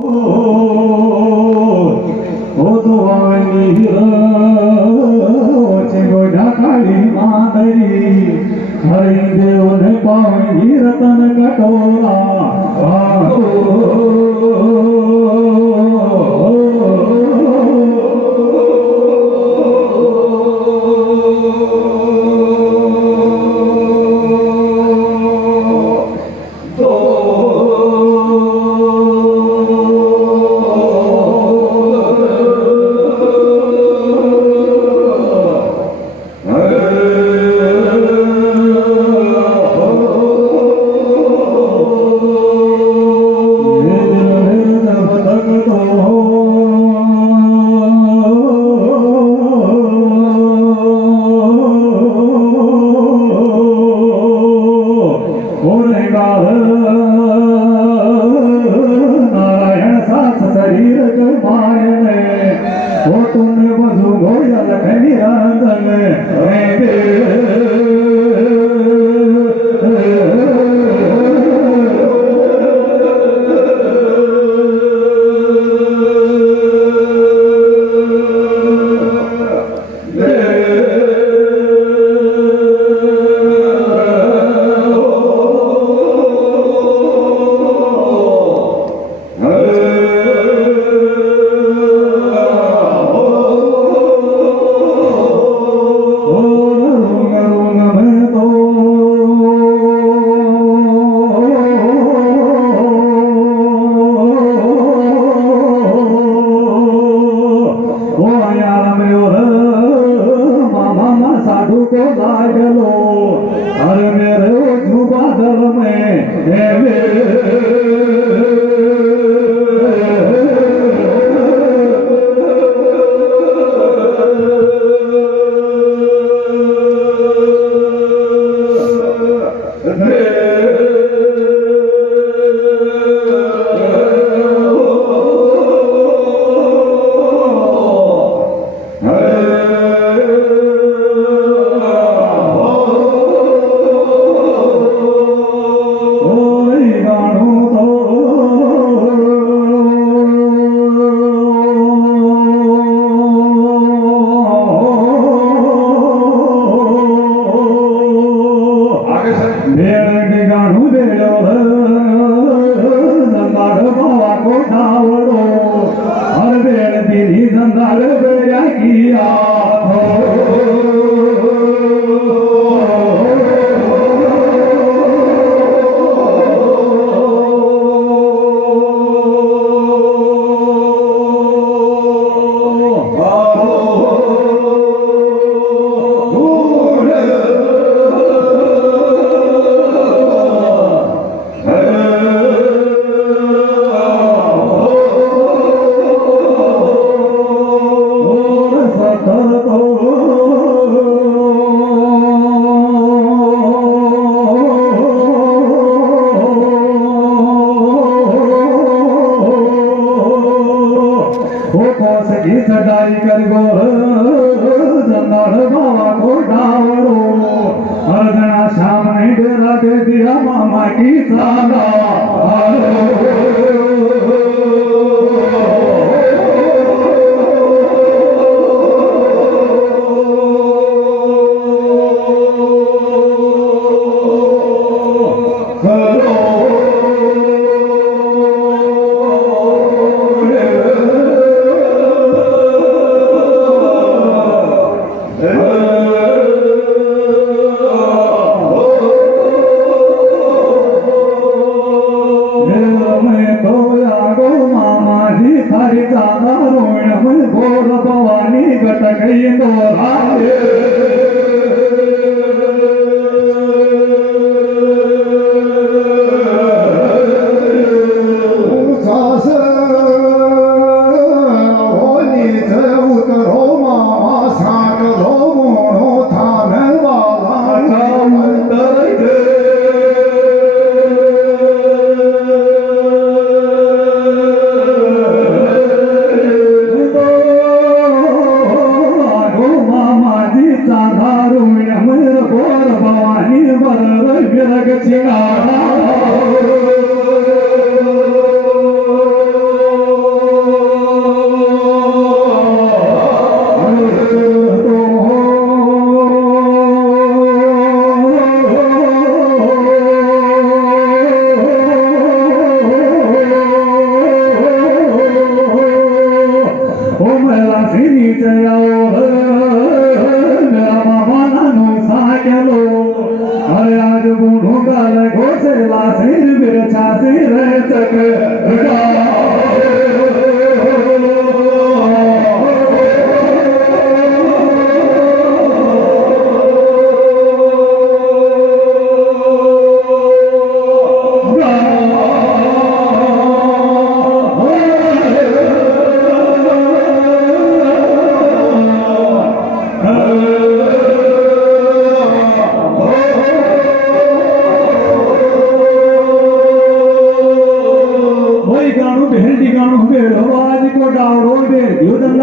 ओ दुआनी रोज गोजा काली मादरी हरि देव ने पावी रतन कटोरा नारायण सास शरीर के मायने वो तुमने बधु गोयल खनी रंजन साधु को लागलो अरे मेरे ओझू बादल में सदाई कर गो जंगल बाबा को डावड़ो अर्जना शाम ने डेरा दे दिया मामा की सादा भवानी गट गई तो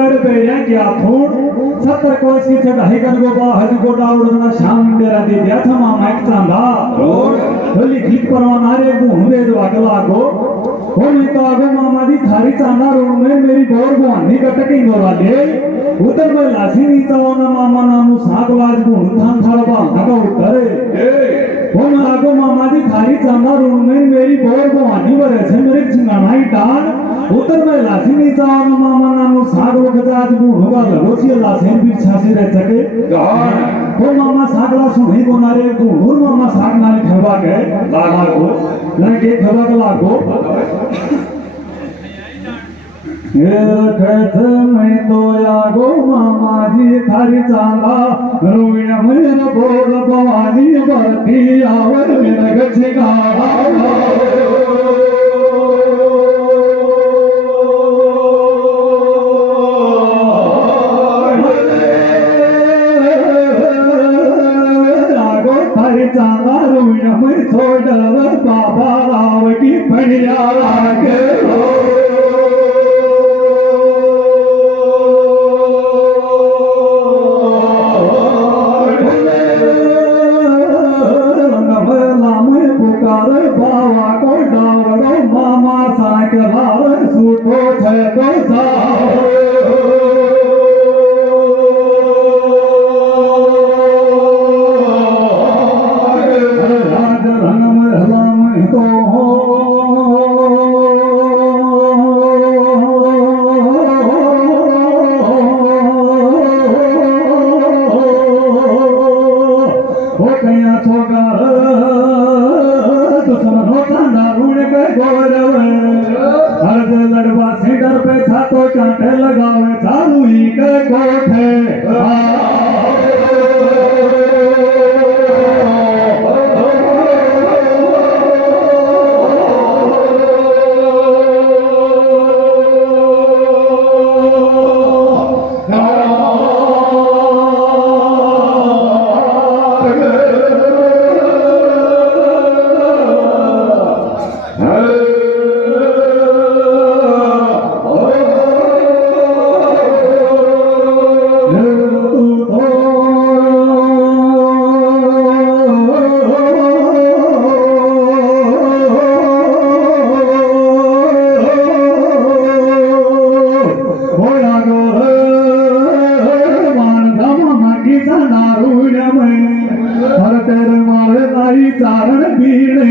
पैर पे या क्या थोड़ 70 कोस की चढ़ाई कर गो बाहर को डावड़ना शाम डेरा दे दिया था मामा एक चांदा होली क्लिक परवाना रे घूमे जो अगला को ओ मैं तो आगो मामा दी थारी चांदा रूम में मेरी बोर बुआनी कटकी गोरा ले उधर में लासी नीता ना मामा नामू सागवाज गुण थान थाड़ा बांधा का उतरे ओ मैं आगो मामा दी थारी चांदा रूम में मेरी बोर बुआनी वरे से मेरे चिंगानाई डाल उधर में लासी नीता ना मामा नामू सागवाज गुण होगा लगोसी लासी पीछा से रह सके ओ मामा सागला सुनी को नारे गुण मामा साग नाले खबा के लागा को लगे खबा के लागो खत में तो यागो मामा जी थारी चांदा रोइण मेर बोल भवानी बरती आवर मेरा गछगा आगो थारी चांदा रोइण में छोड़ बाबा राव की बढ़िया लागे बाबा को डावड़ो मामा साइकिल सूटो छे तो जाओ राज रंग में हलाम तो हो कया छोकर हर लड़वा सीडर पे छातो कांटे लगावे चालू ही के कोठे चारण बीड़े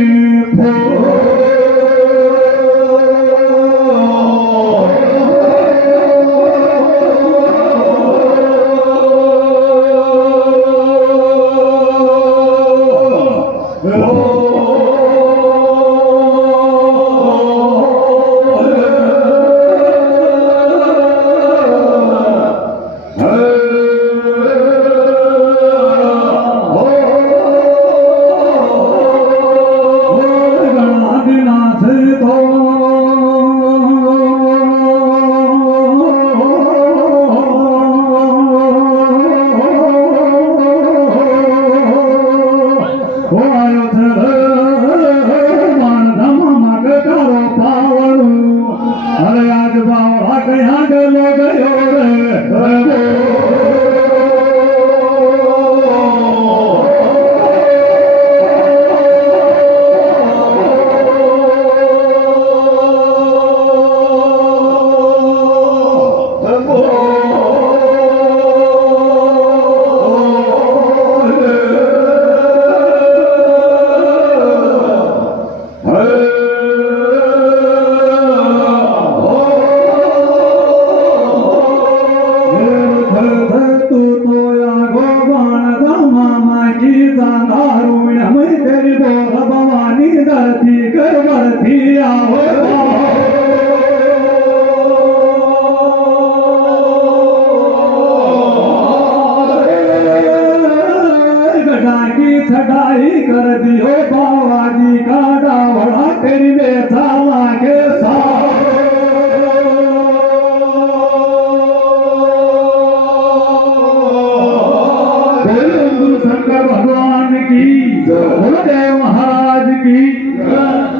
अरे आज बाबा कहाँ गलो गयो